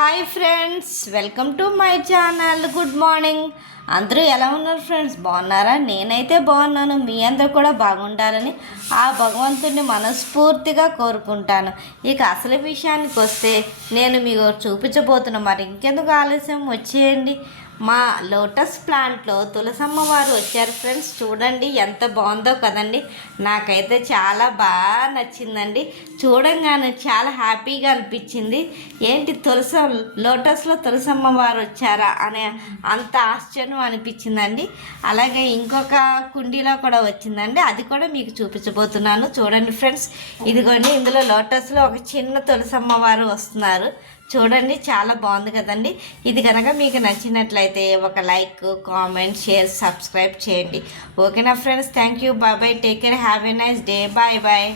Hi friends, welcome to my channel. Good morning. అందరూ ఎలా ఉన్నారు ఫ్రెండ్స్? బాగున్నారా? నేనైతే బాగున్నాను. మీ అందరూ కూడా బాగుండాలని ఆ భగవంతుడిని మనస్ఫూర్తిగా కోరుకుంటాను. ఇక అసలు విషయానికి వస్తే నేను మీకు చూపించబోతున్నా. మరి ఇంకెందుకు ఆలస్యం, వచ్చేయండి. మా లోటస్ ప్లాంట్లో తులసమ్మ వారు వచ్చారు ఫ్రెండ్స్. చూడండి ఎంత బాగుందో కదండి. నాకైతే చాలా బాగా నచ్చిందండి. చూడంగానే చాలా హ్యాపీగా అనిపించింది. ఏంటి లోటస్లో తులసమ్మ వారు వచ్చారా అనే అంత ఆశ్చర్యం అనిపించిందండి. అలాగే ఇంకొక కుండీలో కూడా వచ్చిందండి, అది కూడా మీకు చూపించబోతున్నాను. చూడండి ఫ్రెండ్స్, ఇదిగోండి ఇందులో లోటస్లో ఒక చిన్న తులసమ్మ వారు వస్తున్నారు. చూడండి చాలా బాగుంది కదండి. ఇది కనుక మీకు నచ్చినట్లయితే ఒక లైక్, కామెంట్, షేర్, సబ్స్క్రైబ్ చేయండి. ఓకేనా friends? Thank you. Bye bye. Take care. Have a nice day. Bye bye.